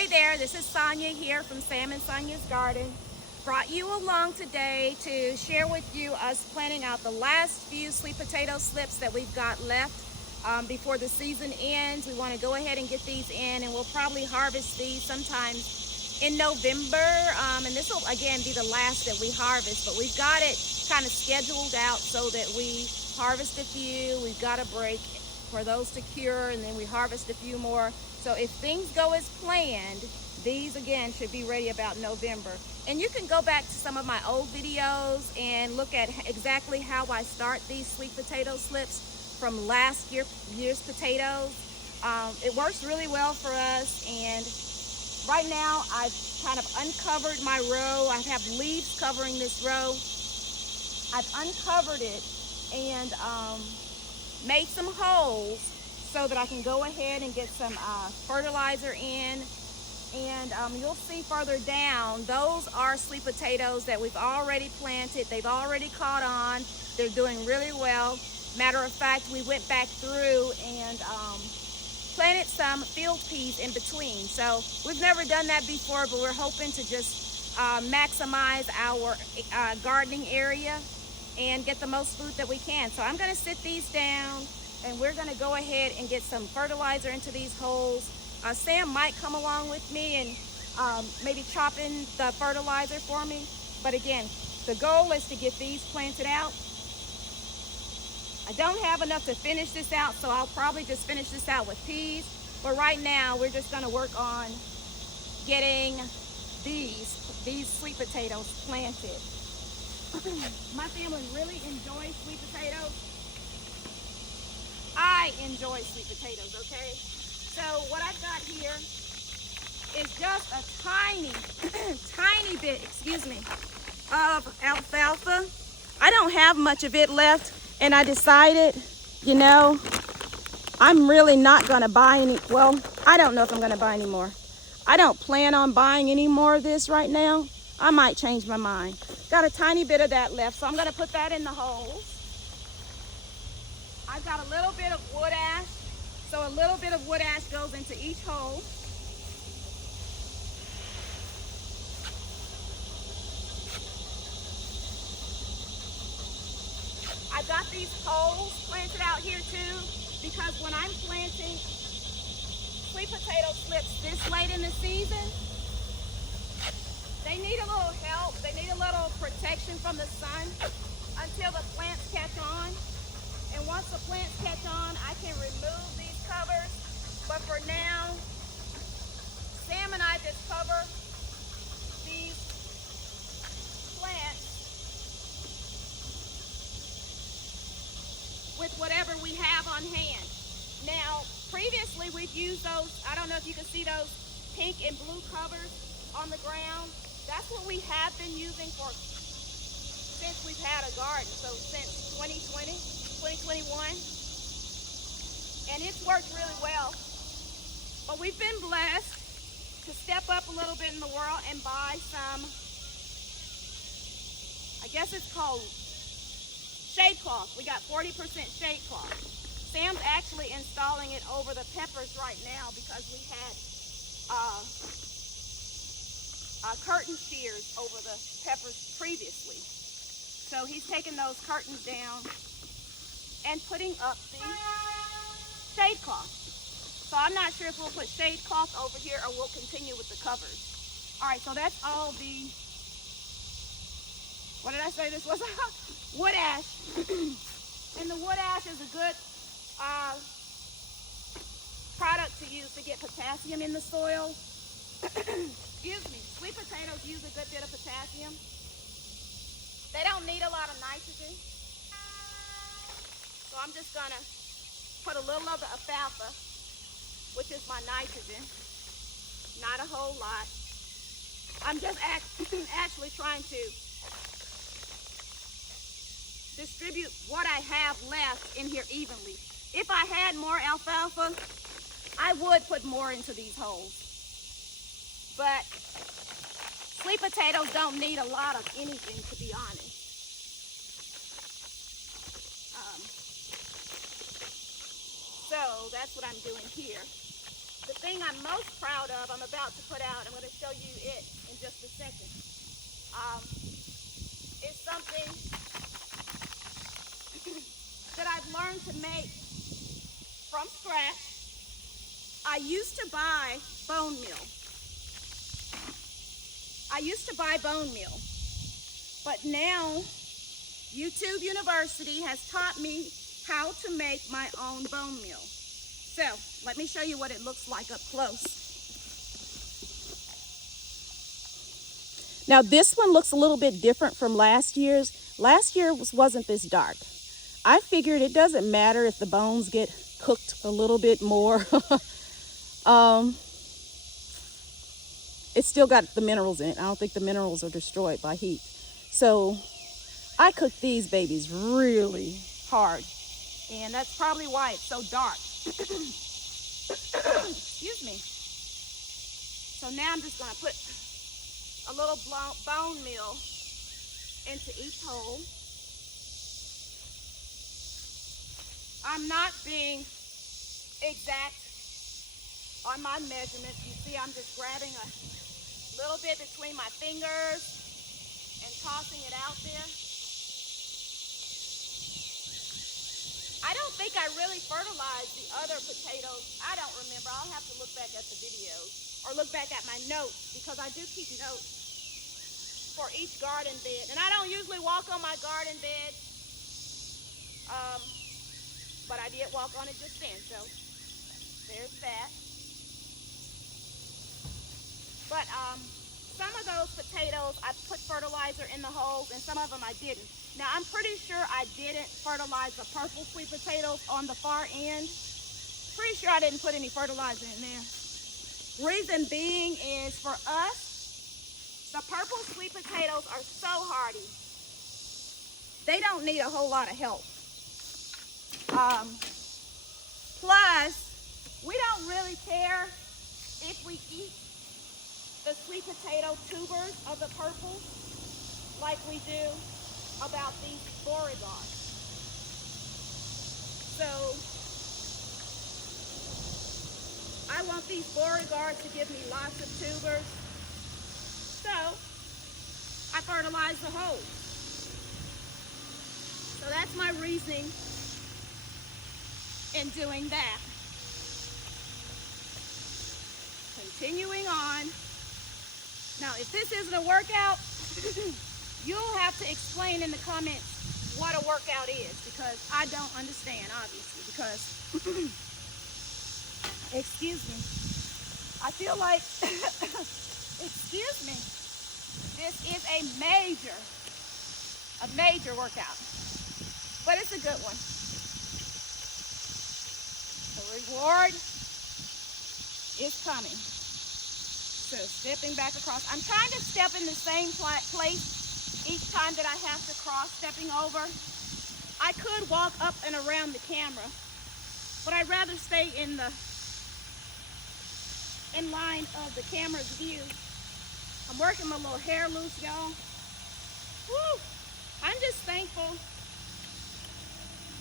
Hey there, this is Sonia here from Sam and Sonia's Garden. Brought you along today to share with you us planting out the last few sweet potato slips that we've got left before the season ends. We want to go ahead and get these in, and we'll probably harvest these sometime in November. And this will again be the last that we harvest, but we've got it kind of scheduled out so that we harvest a few, we've got a break for those to cure, and then we harvest a few more. So if things go as planned, these again should be ready about November. And you can go back to some of my old videos and look at exactly how I start these sweet potato slips from last year's potatoes. It works really well for us, and right now I've kind of uncovered my row. I have leaves covering this row. I've uncovered it and made some holes so that I can go ahead and get some fertilizer in. And you'll see further down, those are sweet potatoes that we've already planted. They've already caught on. They're doing really well. Matter of fact, we went back through and planted some field peas in between. So we've never done that before, but we're hoping to just maximize our gardening area and get the most food that we can. So I'm going to sit these down, and we're going to go ahead and get some fertilizer into these holes. Sam might come along with me and maybe chop in the fertilizer for me. But again, the goal is to get these planted out. I don't have enough to finish this out, so I'll probably just finish this out with peas. But right now, we're just going to work on getting these sweet potatoes planted. My family really enjoys sweet potatoes. I enjoy sweet potatoes, okay? So what I've got here is just a tiny, tiny bit, of alfalfa. I don't have much of it left, and I decided, you know, I'm really not gonna buy any, well, I don't know if I'm gonna buy any more. I don't plan on buying any more of this right now. I might change my mind. Got a tiny bit of that left, so I'm gonna put that in the holes. I've got a little bit of wood ash, so a little bit of wood ash goes into each hole. I've got these holes planted out here too, because when I'm planting sweet potato slips this late in the season, they need a little help. They need a little protection from the sun until the plants catch on. And once the plants catch on, I can remove these covers. But for now, Sam and I just cover these plants with whatever we have on hand. Now, previously we've used those, I don't know if you can see those pink and blue covers on the ground. That's what we have been using since we've had a garden, so since 2020, 2021. And it's worked really well. But we've been blessed to step up a little bit in the world and buy some, I guess it's called shade cloth. We got 40% shade cloth. Sam's actually installing it over the peppers right now because we had curtain shears over the peppers previously. So he's taking those curtains down and putting up the shade cloth. So I'm not sure if we'll put shade cloth over here or we'll continue with the covers. All right, so that's all the, what did I say this was? Wood ash. And the wood ash is a good product to use to get potassium in the soil. Excuse me, sweet potatoes use a good bit of potassium. They don't need a lot of nitrogen. So I'm just gonna put a little of the alfalfa, which is my nitrogen, not a whole lot. I'm just actually trying to distribute what I have left in here evenly. If I had more alfalfa, I would put more into these holes. But sweet potatoes don't need a lot of anything, to be honest. So that's what I'm doing here. The thing I'm most proud of, I'm about to put out. I'm going to show you it in just a second. It's something that I've learned to make from scratch. I used to buy bone meal. But now YouTube University has taught me how to make my own bone meal. So let me show you what it looks like up close. Now this one looks a little bit different from last year's. Last year wasn't this dark. I figured it doesn't matter if the bones get cooked a little bit more. It's still got the minerals in it. I don't think the minerals are destroyed by heat. So I cooked these babies really hard, and that's probably why it's so dark. Excuse me. So now I'm just going to put a little bone meal into each hole. I'm not being exact on my measurements. You see, I'm just grabbing a little bit between my fingers and tossing it out there. I don't think I really fertilized the other potatoes. I don't remember. I'll have to look back at the videos or look back at my notes, because I do keep notes for each garden bed. And I don't usually walk on my garden bed, but I did walk on it just then, so there's that. But some of those potatoes, I put fertilizer in the holes, and some of them I didn't. Now, I'm pretty sure I didn't fertilize the purple sweet potatoes on the far end. Pretty sure I didn't put any fertilizer in there. Reason being is, for us, the purple sweet potatoes are so hardy. They don't need a whole lot of help. Plus, we don't really care if we eat the sweet potato tubers of the purple like we do about these Beauregard. So I want these Beauregard to give me lots of tubers, so I fertilize the holes. So that's my reasoning in doing that. Continuing on. Now, if this isn't a workout, you'll have to explain in the comments what a workout is, because I don't understand, obviously, because, excuse me, I feel like, excuse me, this is a major workout, but it's a good one. The reward is coming. So stepping back across. I'm trying to step in the same place each time that I have to cross, stepping over. I could walk up and around the camera, but I'd rather stay in line of the camera's view. I'm working my little hair loose, y'all. Woo! I'm just thankful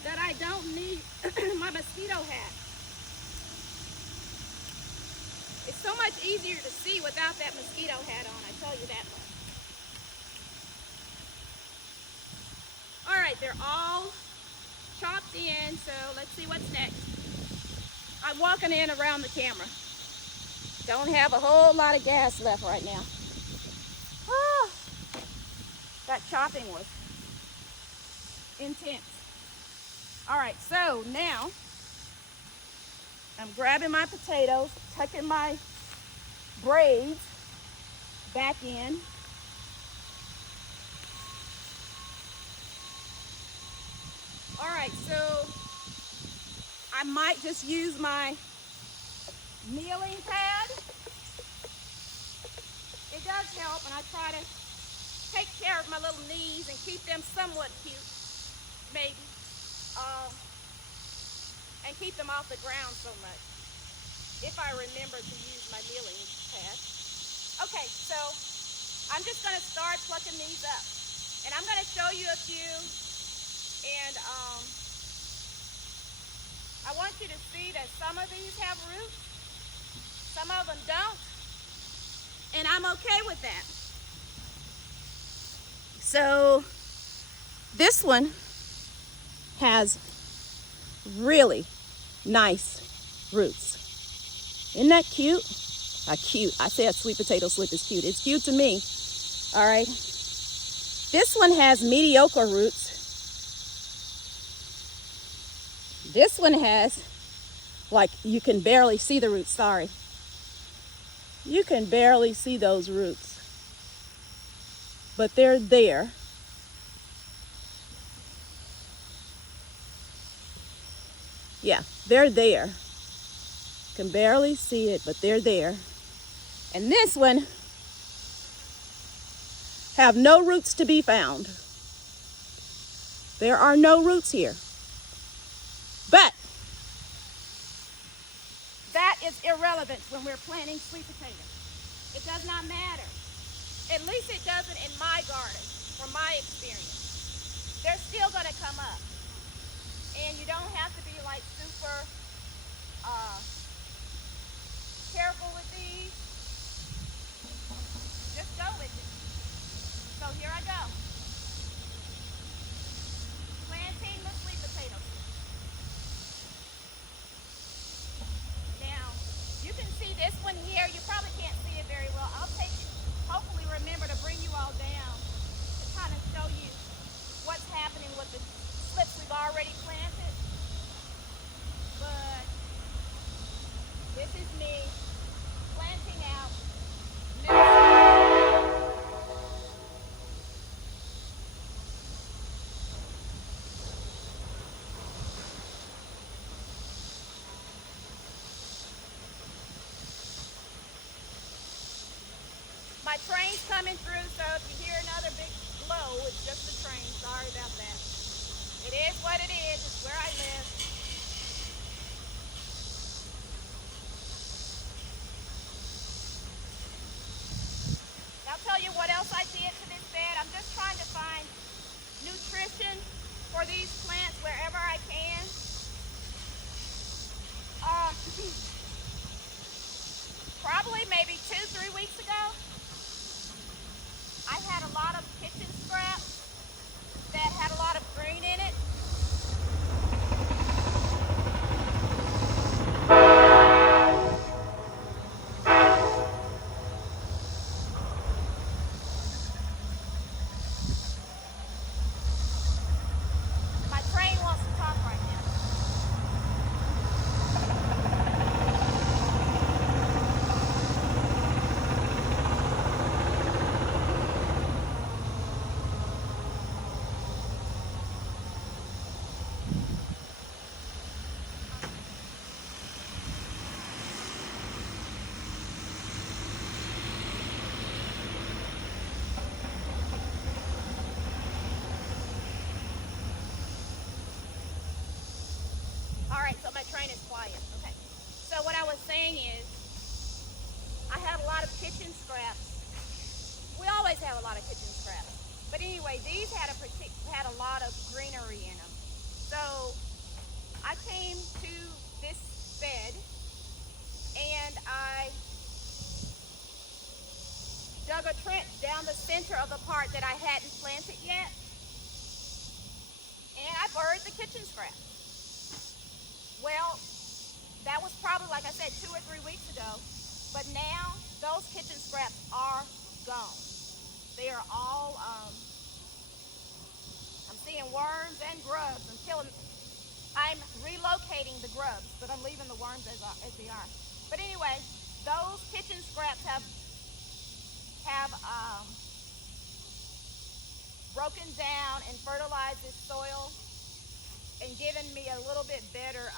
that I don't need my mosquito hat. It's so much easier to see without that mosquito hat on, I tell you that much. All right, they're all chopped in, so let's see what's next. I'm walking in around the camera. Don't have a whole lot of gas left right now. Ah, that chopping was intense. All right, so now I'm grabbing my potatoes, tucking my braids back in. All right, so I might just use my kneeling pad. It does help, and I try to take care of my little knees and keep them somewhat cute, maybe. And keep them off the ground so much, if I remember to use my kneeling pad. Okay, so I'm just going to start plucking these up, and I'm going to show you a few, and I want you to see that some of these have roots, Some of them don't, and I'm okay with that. So this one has really nice roots. Isn't that cute? Cute. I said sweet potato slip is cute. It's cute to me. All right. This one has mediocre roots. This one has, like, you can barely see the roots. Sorry. You can barely see those roots. But they're there. Yeah, they're there. Can barely see it, but they're there. And this one have no roots to be found. There are no roots here. But that is irrelevant when we're planting sweet potatoes. It does not matter. At least it doesn't in my garden, from my experience. They're still gonna come up. And you don't have to be like super careful with these. Just go with it. So here I go. Planting the sweet potatoes. Now, you can see this one here. You probably can't see it very well. I'll hopefully remember to bring you all down to kind of show you what's happening with the slips we've already planted. But this is me planting out new. My train's coming through, so if you hear another big blow, it's just the train. Sorry about that. It is what it is. It's where I live. I'll tell you what else I did to this bed. I'm just trying to find nutrition for these plants wherever I can. Probably maybe 2-3 weeks ago, I had a lot of kitchen scraps that had a lot of green in it. My train wants to talk right now. So my train is quiet. Okay. So what I was saying is, I had a lot of kitchen scraps. We always have a lot of kitchen scraps. But anyway, these had a lot of greenery in them. So I came to this bed and I dug a trench down the center of the part that I hadn't planted yet. And I buried the kitchen scraps. Well, that was probably, like I said, 2 or 3 weeks ago. But now, those kitchen scraps are gone. They are all, I'm seeing worms and grubs. I'm relocating the grubs, but I'm leaving the worms as they are. But anyway, those kitchen scraps have broken down and fertilized this soil and given me a little bit better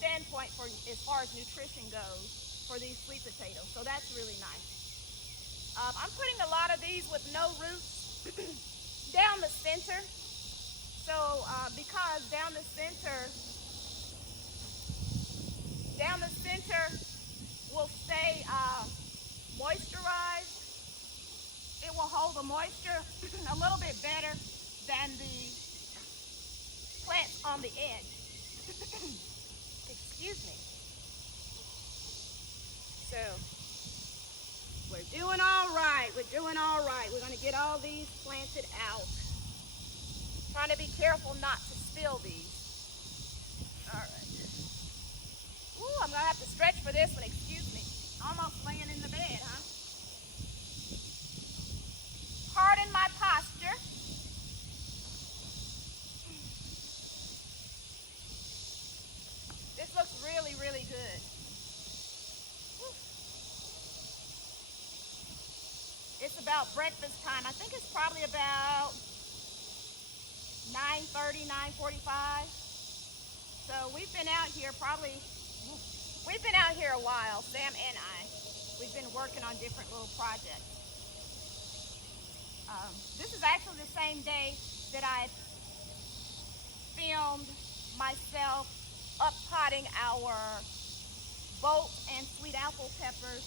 standpoint for as far as nutrition goes for these sweet potatoes. So that's really nice. I'm putting a lot of these with no roots down the center. So because down the center will stay moisturized. It will hold the moisture a little bit better than the plants on the edge. Excuse me. So we're doing all right. We're doing all right. We're going to get all these planted out. Trying to be careful not to spill these. All right. Ooh, I'm going to have to stretch for this one. Excuse me. Almost laying in the bed, huh? Pardon my posture. This looks really, really good. Whew. It's about breakfast time. I think it's probably about 9:30, 9:45. So we've been out here a while, Sam and I. We've been working on different little projects. This is actually the same day that I filmed myself up potting our bolt and sweet apple peppers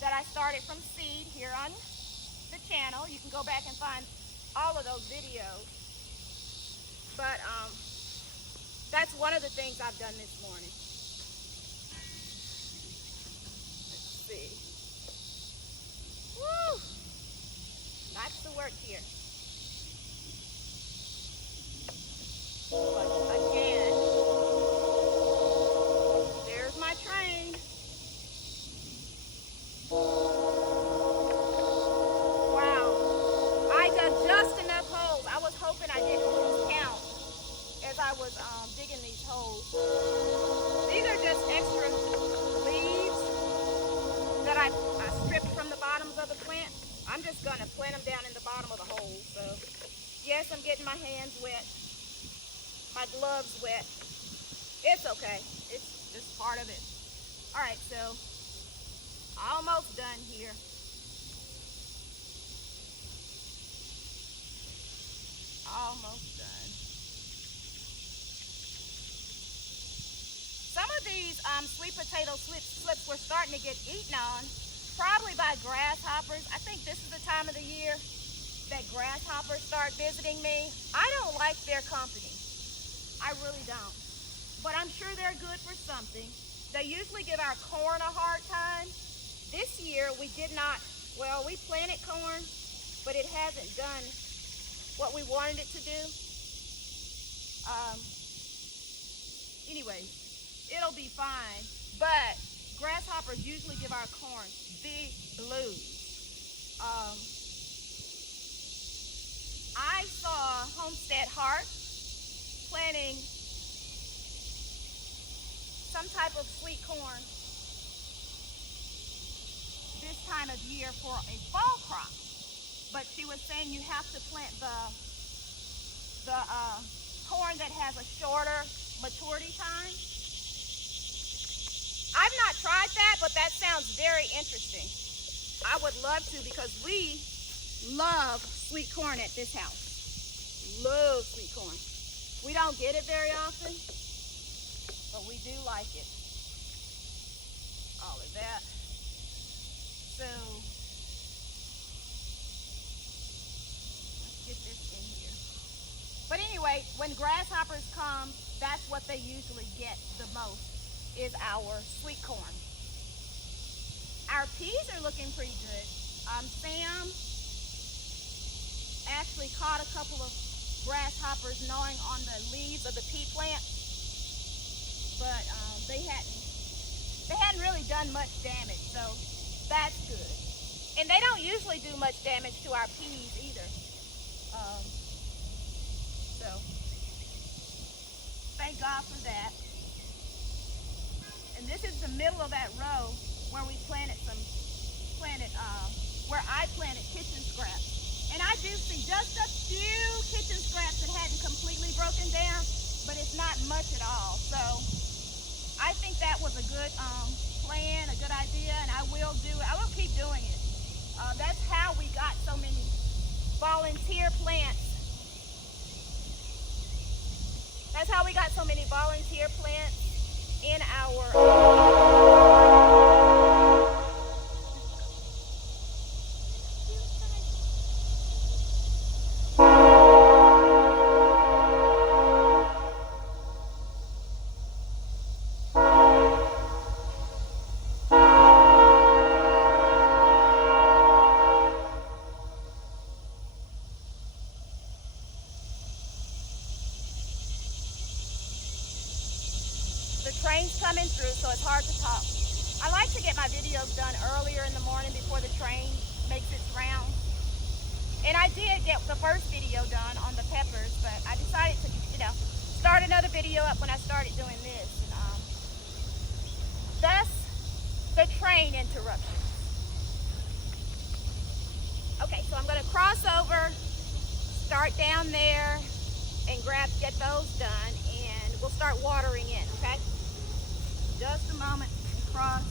that I started from seed here on the channel. You can go back and find all of those videos. But that's one of the things I've done this morning. Let's see. Woo! Lots of work here. But again, there's my train. Wow. I dug just enough holes. I was hoping I didn't lose count as I was digging these holes. These are just extra leaves that I stripped from the bottoms of the plant. I'm just gonna plant them down in the bottom of the hole. So yes, I'm getting my hands wet, my gloves wet. It's okay. It's just part of it. All right, so almost done here. Almost done. Some of these sweet potato slips were starting to get eaten on, probably by grasshoppers. I think this is the time of the year that grasshoppers start visiting me. I don't like their company. I really don't. But I'm sure they're good for something. They usually give our corn a hard time. This year we did not, well, we planted corn, but it hasn't done what we wanted it to do. Anyway, it'll be fine. But grasshoppers usually give our corn big blues. I saw Homestead Heart planting some type of sweet corn this time of year for a fall crop. But she was saying you have to plant the corn that has a shorter maturity time. I've not tried that, but that sounds very interesting. I would love to, because we love sweet corn at this house. Love sweet corn. We don't get it very often, but we do like it. All of that. So let's get this in here. But anyway, when grasshoppers come, that's what they usually get the most, is our sweet corn. Our peas are looking pretty good. Sam actually caught a couple of grasshoppers gnawing on the leaves of the pea plant, but they hadn't really done much damage, so that's good. And they don't usually do much damage to our peas either. So thank God for that. And this is the middle of that row where we planted where I planted kitchen scraps. And I do see just a few kitchen scraps that hadn't completely broken down, but it's not much at all. So I think that was a good plan, a good idea, and I will do it. I will keep doing it. That's how we got so many volunteer plants. That's how we got so many volunteer plants in our train's coming through, so it's hard to talk. I like to get my videos done earlier in the morning before the train makes its round. And I did get the first video done on the peppers, but I decided to, start another video up when I started doing this. And, thus, the train interruption. Okay, so I'm going to cross over, start down there, and get those done, and we'll start watering in, okay? Just a moment, cross.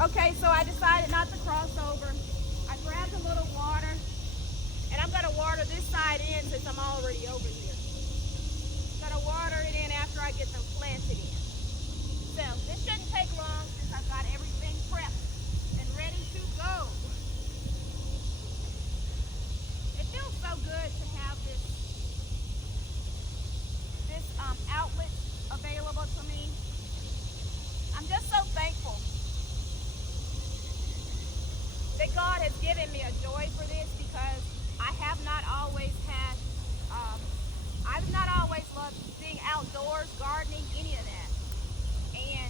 Okay, so I decided not to cross over. I grabbed a little water, and I'm gonna water this side in since I'm already over here. I'm gonna water it in after I get them planted in. So this shouldn't take long since I've got everything prepped and ready to go. It feels so good to have this outlet available to me. I'm just so thankful that God has given me a joy for this, because I have not always had, I've not always loved being outdoors, gardening, any of that. And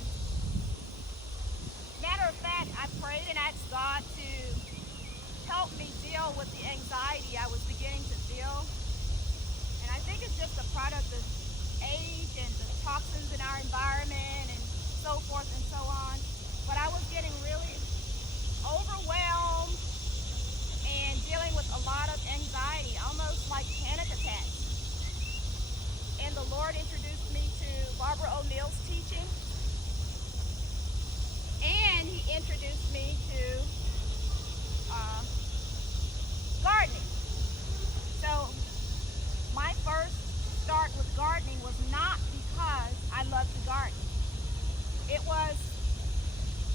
matter of fact, I prayed and asked God to help me deal with the anxiety I was beginning to feel. And I think it's just a product of age and the toxins in our environment and so forth and so on. But I was getting really overwhelmed and dealing with a lot of anxiety, almost like panic attacks. And the Lord introduced me to Barbara O'Neill's teaching, and He introduced me to gardening. So my first start with gardening was not because I love to garden. It was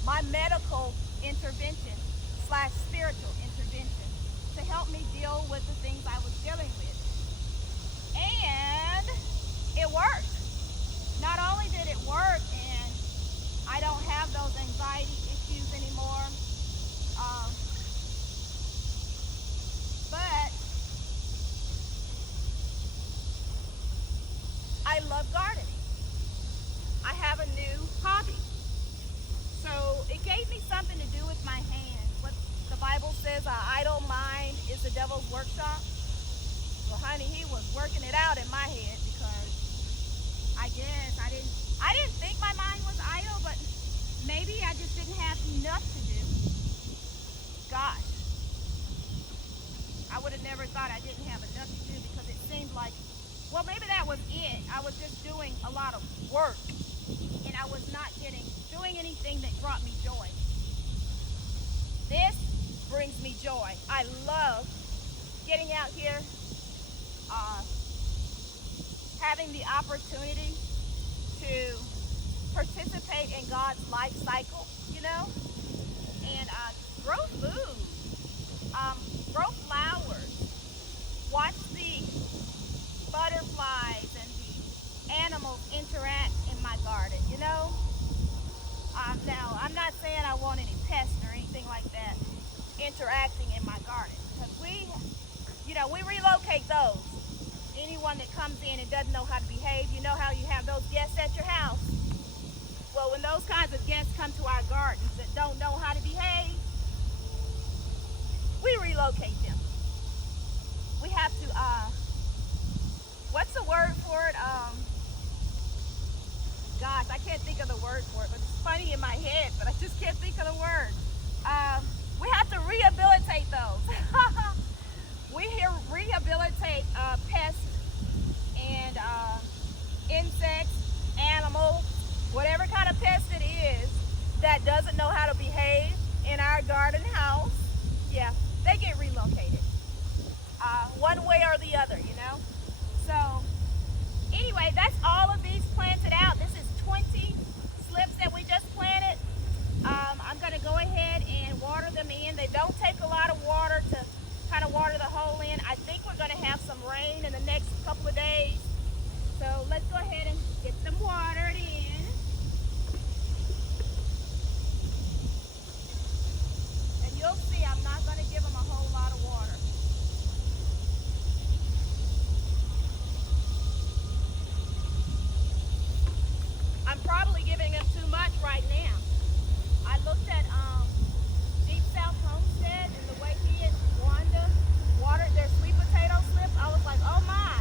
my medical intervention / spiritual intervention to help me deal with the things I was dealing with. And it worked. Not only did it work, and I don't have those anxiety issues anymore, but I love gardening. I have a new hobby. So it gave me something to do with my hands. What the Bible says, an idle mind is the devil's workshop. Well, honey, he was working it out in my head, because I guess I didn't think my mind was idle, but maybe I just didn't have enough to do. Gosh, I would have never thought I didn't have enough to do, because it seemed like, well, maybe that was it. I was just doing a lot of work, and I was not doing anything that brought me joy. This brings me joy. I love getting out here, having the opportunity to participate in God's life cycle, and grow food, grow flowers, watch the butterflies and the animals interact in my garden, Now, I'm not saying I want any pests or anything like that interacting in my garden, because we relocate those. Anyone that comes in and doesn't know how to behave, you know how you have those guests at your house? Well, when those kinds of guests come to our gardens that don't know how to behave, we relocate them. We have to, what's the word for it? Gosh, I can't think of the word for it, but it's funny in my head, but I just can't think of the word. We have to rehabilitate those. We rehabilitate pests and insects, animals, whatever kind of pest it is that doesn't know how to behave in our garden house. Yeah, they get relocated, one way or the other, So anyway, that's all of these planted out. This is 20 slips that we just planted. I'm going to go ahead and water them in. They don't take a lot of water to kind of water the whole in. I think we're going to have some rain in the next couple of days. So let's go ahead and get them watered in. right now. I looked at Deep South Homestead and the way he and Wanda watered their sweet potato slips. I was like, oh my,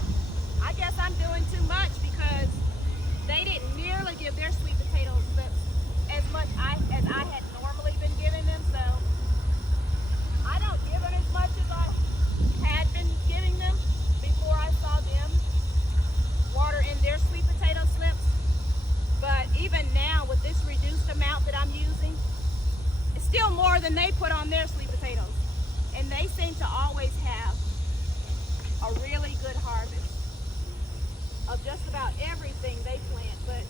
I guess I'm doing too much, because they didn't nearly give their sweet potato slips as much as I had normally been giving them. So I don't give them as much as I had been giving them before I saw them water in their sweet potato slips. But even now, with this reduced amount that I'm using, it's still more than they put on their sweet potatoes. And they seem to always have a really good harvest of just about everything they plant. But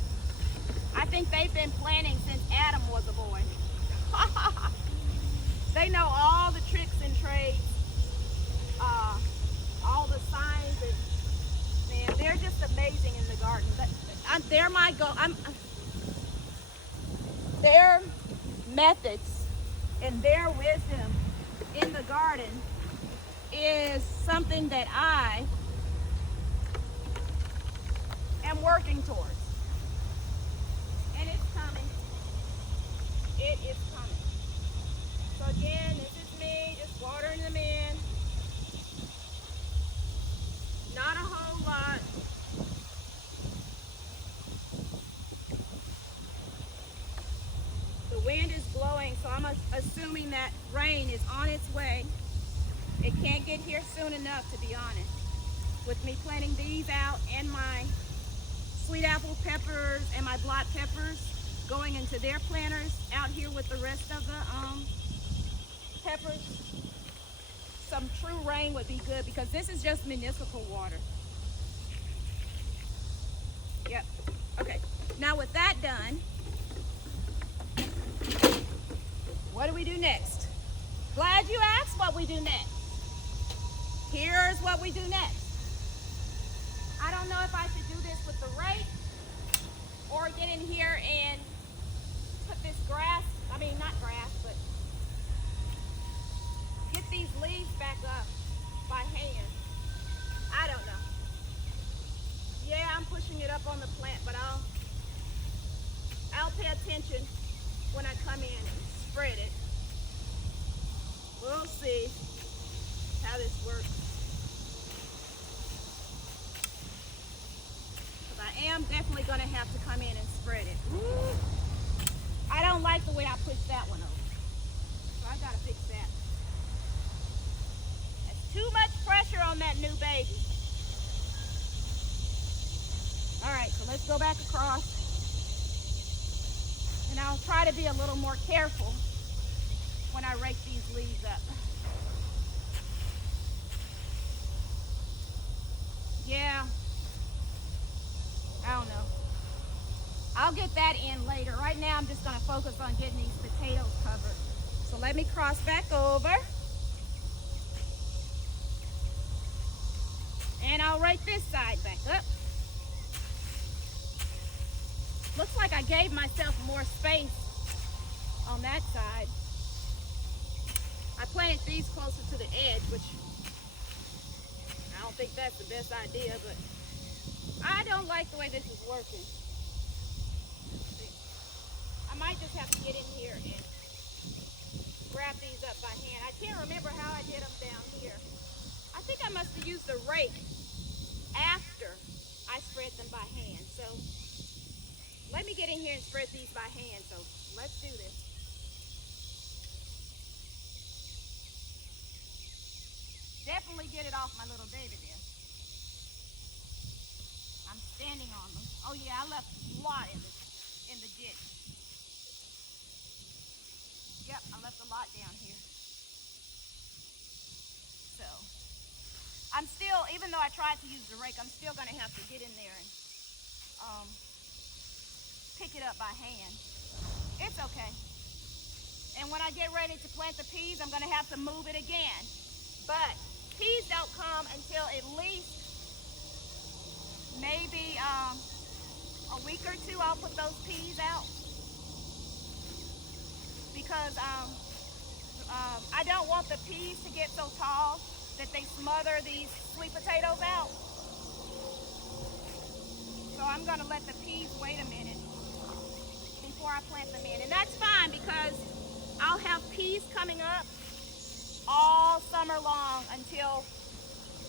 I think they've been planting since Adam was a boy. They know all the tricks and trades, all the signs, and man, they're just amazing in the garden. But they're my their methods and their wisdom in the garden is something that I am working towards. And it's coming. It is coming. So again, this is me just watering them in. Not a whole lot. The wind is blowing, so I'm assuming that rain is on its way. It can't get here soon enough, to be honest. With me planting these out and my sweet apple peppers and my black peppers going into their planters out here with the rest of the peppers, some true rain would be good, because this is just municipal water. Yep. Okay. Now with that done, what do we do next? Glad you asked what we do next. Here's what we do next. I don't know if I should do this with the rake or get in here and put this grass, not grass, but get these leaves back up by hand. I don't know. Yeah, I'm pushing it up on the plant, but I'll pay attention when I come in and spread it. We'll see how this works. Because I am definitely going to have to come in and spread it. Ooh. I don't like the way I pushed that one over. So I got to fix that. That's too much pressure on that new baby. All right, so let's go back across. And I'll try to be a little more careful when I rake these leaves up. Yeah, I don't know. I'll get that in later. Right now I'm just gonna focus on getting these potatoes covered. So let me cross back over. And I'll rake this side back up. Looks like I gave myself more space on that side. I planted these closer to the edge, which I don't think that's the best idea, but I don't like the way this is working. I might just have to get in here and grab these up by hand. I can't remember how I did them down here. I think I must have used the rake after I spread them by hand. So let me get in here and spread these by hand. So let's do this. Definitely get it off my little baby there. I'm standing on them. Oh yeah, I left a lot in the ditch. Yep, I left a lot down here. So I'm still, even though I tried to use the rake, I'm still gonna have to get in there and pick it up by hand. It's okay. And when I get ready to plant the peas, I'm gonna have to move it again. But peas don't come until at least maybe a week or two. I'll put those peas out because I don't want the peas to get so tall that they smother these sweet potatoes out. So I'm gonna let the peas wait a minute before before I plant them in. And that's fine because I'll have peas coming up all summer long until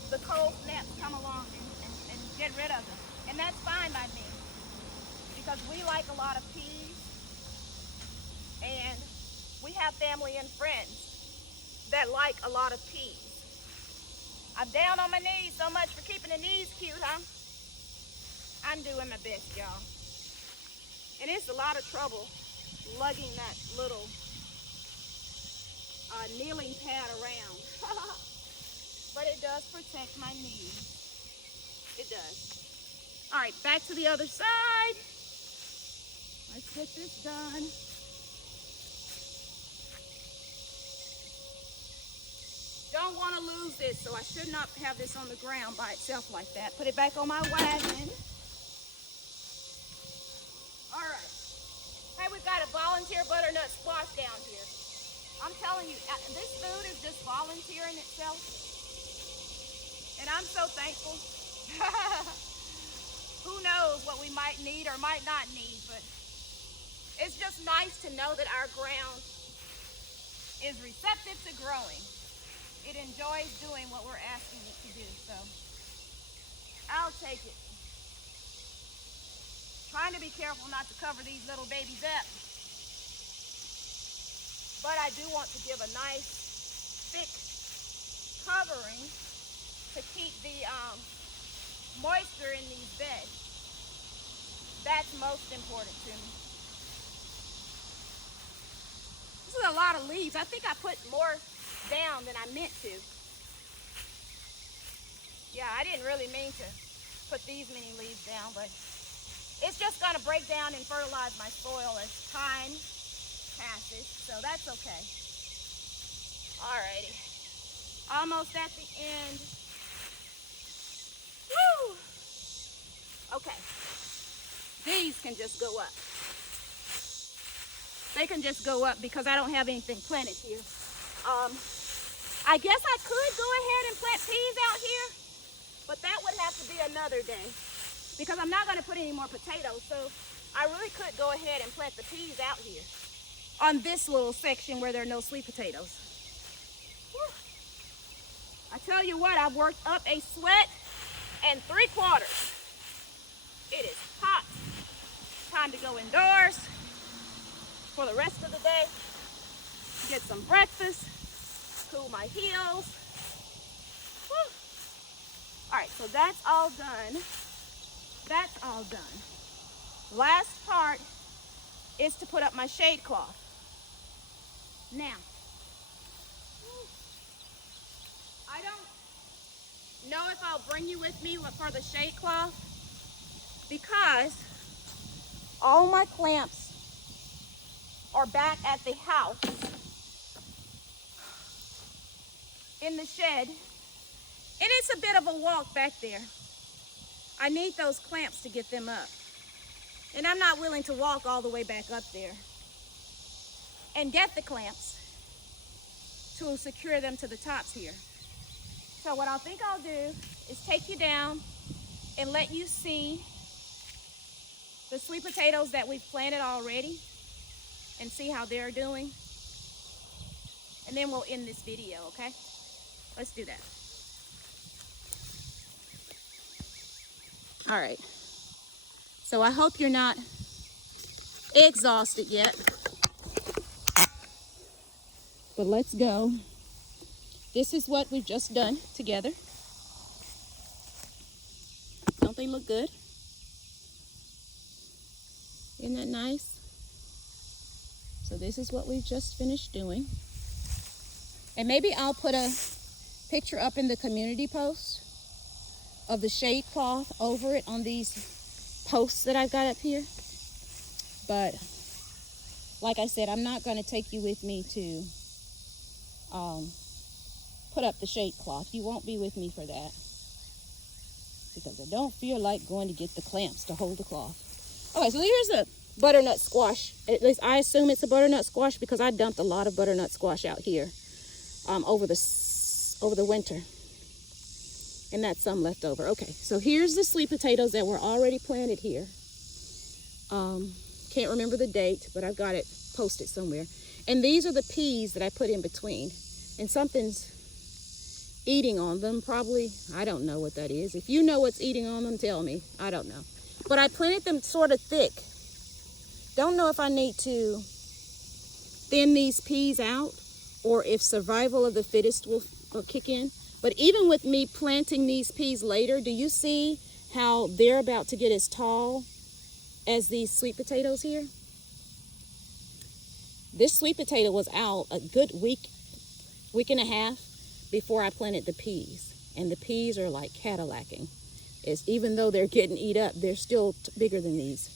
the cold snaps come along and get rid of them. And that's fine by me because we like a lot of peas and we have family and friends that like a lot of peas. I'm down on my knees so much for keeping the knees cute, huh? I'm doing my best, y'all. And it's a lot of trouble lugging that little kneeling pad around. But it does protect my knees. It does. All right, back to the other side. Let's get this done. Don't want to lose this, so I should not have this on the ground by itself like that. Put it back on my wagon. All right. Hey, we've got a volunteer butternut squash down here. I'm telling you, this food is just volunteer in itself. And I'm so thankful. Who knows what we might need or might not need, but it's just nice to know that our ground is receptive to growing. It enjoys doing what we're asking it to do, so I'll take it. Trying to be careful not to cover these little babies up. But I do want to give a nice thick covering to keep the moisture in these beds. That's most important to me. This is a lot of leaves. I think I put more down than I meant to. Yeah, I didn't really mean to put these many leaves down, but it's just gonna break down and fertilize my soil as time passes, so that's okay. Alrighty, almost at the end. Woo! Okay, these can just go up. They can just go up because I don't have anything planted here. I guess I could go ahead and plant peas out here, but that would have to be another day because I'm not going to put any more potatoes, so I really could go ahead and plant the peas out here on this little section where there are no sweet potatoes. Whew. I tell you what, I've worked up a sweat and 3/4. It is hot. Time to go indoors for the rest of the day, get some breakfast, cool my heels. Whew. All right, so that's all done. That's all done. Last part is to put up my shade cloth. Now, I don't know if I'll bring you with me for the shade cloth because all my clamps are back at the house in the shed, and it's a bit of a walk back there. I need those clamps to get them up, and I'm not willing to walk all the way back up there and get the clamps to secure them to the tops here. So what I think I'll do is take you down and let you see the sweet potatoes that we've planted already and see how they're doing. And then we'll end this video, okay? Let's do that. All right. So I hope you're not exhausted yet. But let's go. This is what we've just done together. Don't they look good? Isn't that nice? So this is what we've just finished doing. And maybe I'll put a picture up in the community post of the shade cloth over it on these posts that I've got up here. But like I said, I'm not going to take you with me to put up the shade cloth. You won't be with me for that because I don't feel like going to get the clamps to hold the cloth. Okay, so here's the butternut squash. At least I assume it's a butternut squash because I dumped a lot of butternut squash out here over the winter. And that's some left over. Okay, so here's the sweet potatoes that were already planted here. can't remember the date, but I've got it posted somewhere. And these are the peas that I put in between. And something's eating on them, probably. I don't know what that is. If you know what's eating on them, tell me. I don't know. But I planted them sort of thick. Don't know if I need to thin these peas out or if survival of the fittest will kick in. But even with me planting these peas later, do you see how they're about to get as tall as these sweet potatoes here? This sweet potato was out a good week and a half before I planted the peas. And the peas are like Cadillacing. Even though they're getting eat up, they're still bigger than these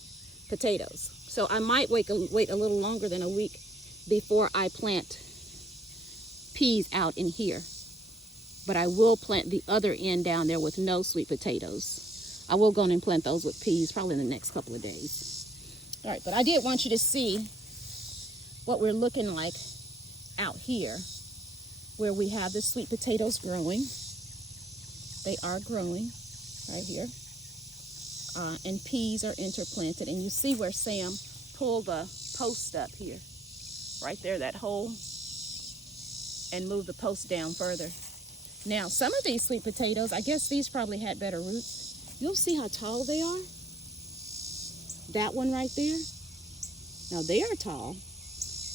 potatoes. So I might wait a little longer than a week before I plant peas out in here. But I will plant the other end down there with no sweet potatoes. I will go in and plant those with peas probably in the next couple of days. All right, but I did want you to see what we're looking like out here where we have the sweet potatoes growing. They are growing right here. And peas are interplanted. And you see where Sam pulled the post up here. Right there, that hole. And moved the post down further. Now, some of these sweet potatoes, I guess these probably had better roots. You'll see how tall they are. That one right there. Now, they are tall.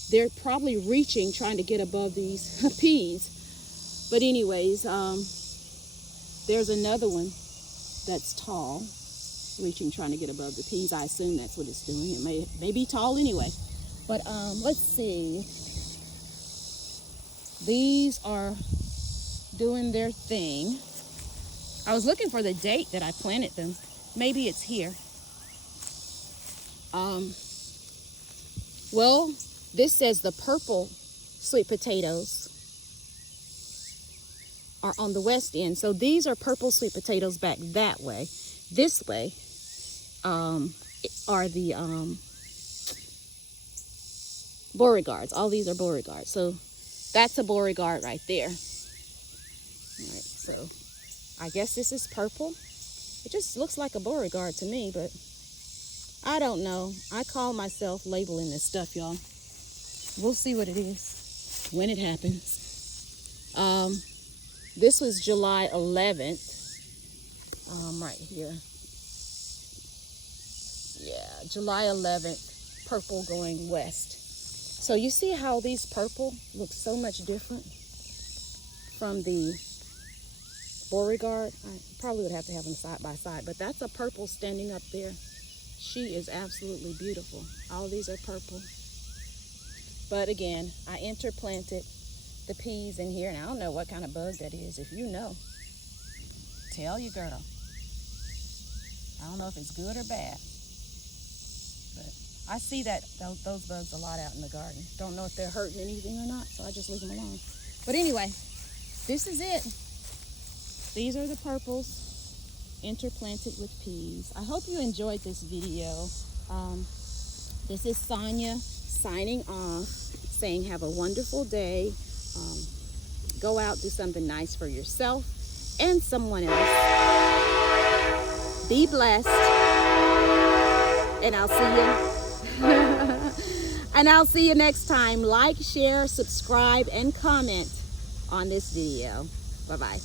They're probably reaching, trying to get above these peas. But anyways, there's another one that's tall, reaching, trying to get above the peas. I assume that's what it's doing. It may be tall anyway. But let's see. These are doing their thing. I was looking for the date that I planted them. Maybe it's here. Well, this says the purple sweet potatoes are on the west end. So these are purple sweet potatoes back that way. This way are the Beauregards. All these are Beauregards. So that's a Beauregard right there. All right, so I guess this is purple. It just looks like a Beauregard to me, but I don't know. I call myself labeling this stuff, y'all. We'll see what it is when it happens. This was July 11th. Right here. Yeah, July 11th, purple going west. So you see how these purple look so much different from the Beauregard? I probably would have to have them side by side, but that's a purple standing up there. She is absolutely beautiful. All these are purple. But again, I interplanted the peas in here, and I don't know what kind of bug that is. If you know, tell your girl. I don't know if it's good or bad, but I see that those bugs a lot out in the garden. Don't know if they're hurting anything or not, so I just leave them alone. But anyway, this is it. These are the purples interplanted with peas. I hope you enjoyed this video. This is Sonia signing off, saying have a wonderful day. Go out, do something nice for yourself and someone else. Be blessed, and I'll see you next time. Like, share, subscribe, and comment on this video. Bye-bye.